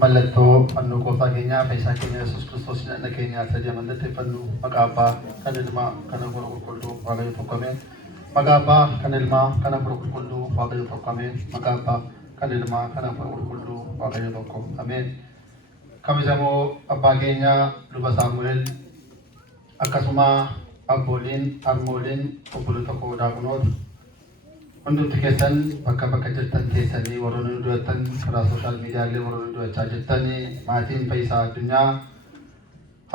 mallattoo fannoo gooftaa keenyaa fayyisaa keenya Yesuus Kiristoos hidhannaa keenyaa sadii mallatteeffannu maqaa Abbaa kan Ilmaa kan Hafuura Qulqulluu Waaqayyo tokkomeen maqaa Abbaa kan Ilmaa kan Hafuura Qulqulluu Waaqayyo tokkomeen maqaa Abbaa kan Ilmaa kan Hafuura Qulqulluu Waaqayyo tokko ameen. Kabajamoo abbaa keenyaa luba Saamu'eel akkasuma abbooliin harmooliin obboloota koo daaqonoota hundumti keessan bakka jirtan keessanii warroonni nu du'atan karaa sooshaal miidiyaalee warroonni nu du'achaa jirtanii maatiin Fayyisaa Addunyaa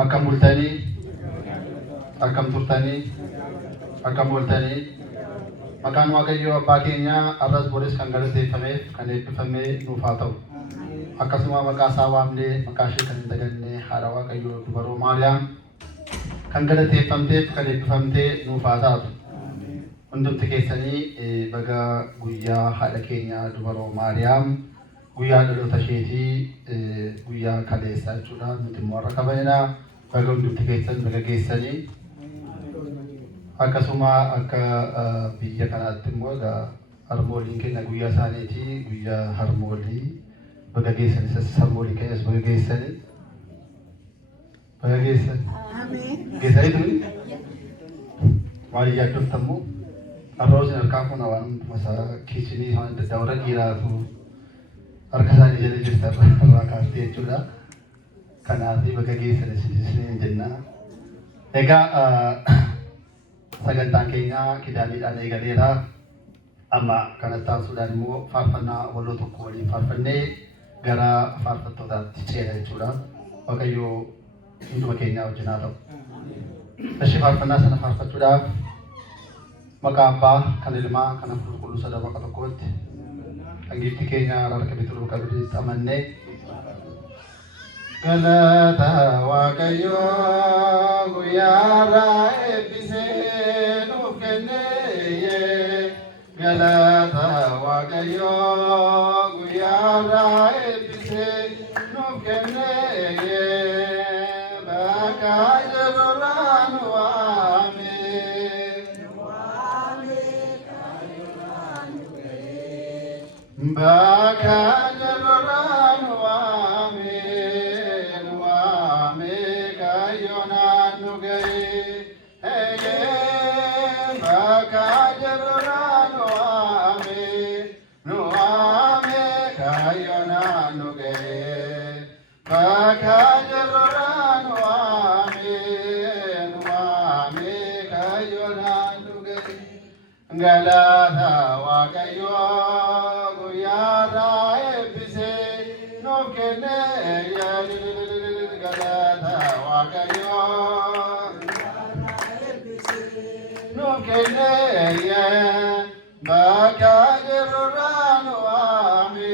akkam bultanii akkam turtanii akkam bultanii maqaan Waaqayyoo abbaa keenyaa arras boris kan galateeffameef kan eebbifamee nuuf haa ta'u. Akkasuma maqaa isaa waamnee maqaa ishee kan hin daganne haadha Waaqayyoo dubaroo Maariyaam kan galateeffamteef kan eebbifamtee nuuf haa taatu. Hundumti keessanii baga guyyaa haadha keenyaa dubaroo Maariyaam guyyaa dhaloota isheetii guyyaa kaleessaa jechuudha. Nuti immoo har'a kabajnaa baga hundumti keessan baga geessanii akkasuma akka biyya kanaatti immoo egaa harmooliin keenya guyyaa isaaniitii guyyaa harmoolii baga geessan isas harmoolii keenyas baga geessanii baga geessan geessanii tuni maal yaaddoftammoo arroosni harkaa kun waan hundumasaa kiichinii waan adda addaa warra dhiiraatu harka isaanii jala jirta irraa kaastee jechuudha. Kanaaf baga geessan isiniin jenna. Egaa sagantaan keenyaa kidaaniidhaan eegaleera. Amma kanatti aansuudhaan immoo faarfannaa waloo tokko waliin faarfannee gara faarfattootaatti ceena jechuudha. Waaqayyo hunduma keenyaa wajjin haa ta'u. Ishee faarfannaa sana faarfachuudhaaf maqaa Abbaa kan Ilmaa kan Hafuura Qulqulluu sadan bakka tokkotti dhaggeeffattoota keenya harka bituu qabdee amannee galata Waaqayyoo guyyaarraa eebbisee nuuf kennee galata Waaqayyoo guyyaarraa eebbisee nuuf kennee bakka jirurraa nu waame. Bakka jirurraa nu waame kaayyoonaan nu ga'e bakka jirurraa nu waame kaayyoonaan nu ga'e bakka jirurraa nu waame kaayyoonaan nu ga'e galata Waaqayyoo guyyaarraa eebbisee nuuf kennee galata Waaqayyoo nuuf kennee bakka jirurraa nu waame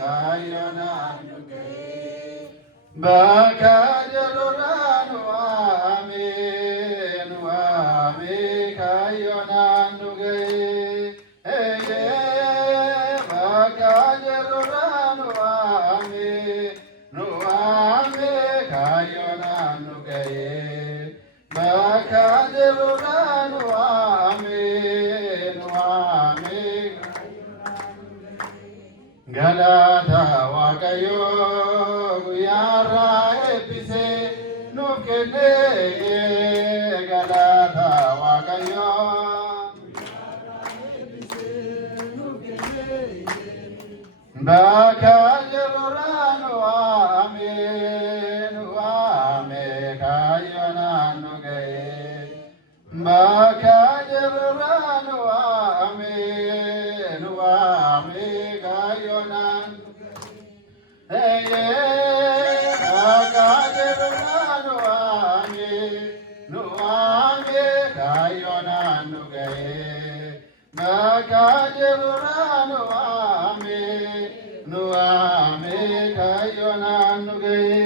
kaayyoonaan nu ga'e bakka jirurraa nu waame kaayyoonaan nu ga'e bakka jirurraa nu waame kaayyoonaan nu ga'e bakka jirurraa nu waame galata Waaqayyoo guyyaarraa eebbisee nuuf kennee galata Waaqayyoo bakka jirurraa nu waame kaayyoonaan nu ga'e bakka jirurraa nu waame kaayyoonaan nu ga'e bakka jirurraa nu waame kaayyoonaan nu ga'e bakka jirurraa nu waame kaayyoonaan nu ga'e